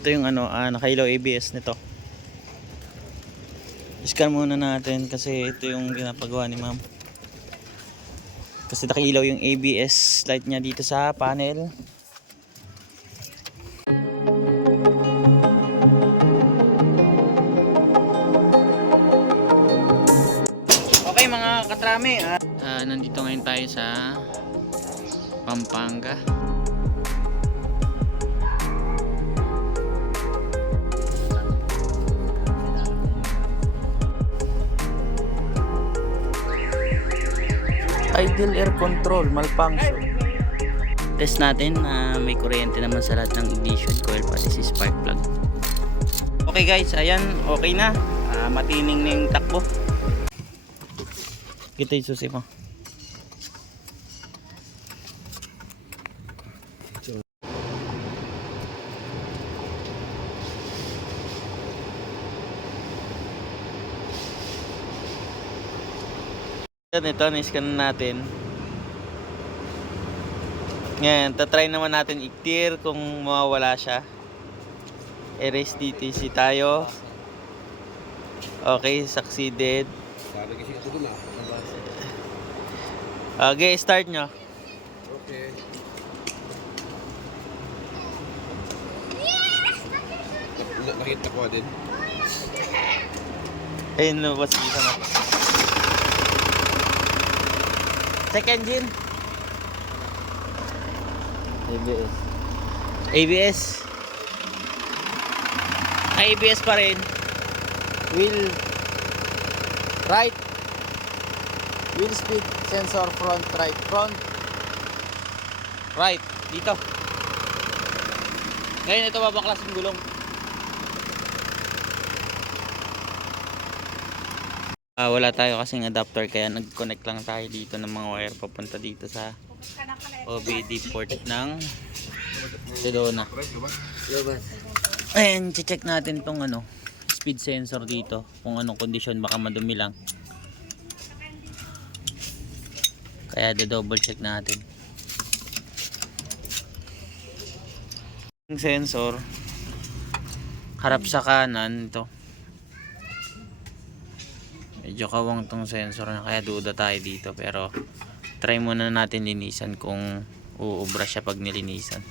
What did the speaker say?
Ito yung ano, nakailaw ABS nito. Iscan muna natin kasi ito yung ginapagawa ni ma'am. Kasi nakailaw yung ABS light niya dito sa panel. Okay mga katrami, nandito ngayon tayo sa Pampanga. Idle air control malfunction. Test natin na may kuryente naman sa lahat ng ignition coil pati si spark plug. Okay guys, ayan, okay na. Matining na yung takbo. Kita yung susi mo. Ito, na-scan natin. Ngayon, tatry naman natin i-clear kung mawawala siya. Erase DTC tayo. Okay, succeeded. Okay, start nyo. Okay. Nakita ko din. Ayun, lumabas dito na. Check engine. ABS. ABS. ABS pa rin. Wheel right. Wheel speed sensor front right. Front right. Dito. Ngayon ito babaklas yung gulong. Wala tayo kasing adapter kaya nag-connect lang tayo dito ng mga wire papunta dito sa OBD port ng Sedona. Ayan, check natin tong ano, speed sensor dito kung anong kondisyon, baka madumi lang. Kaya double check natin. Yung sensor harap sa kanan ito. Medyo kawang tong sensor na kaya duda tayo dito, pero try muna natin linisan kung uubra siya pag nilinisan.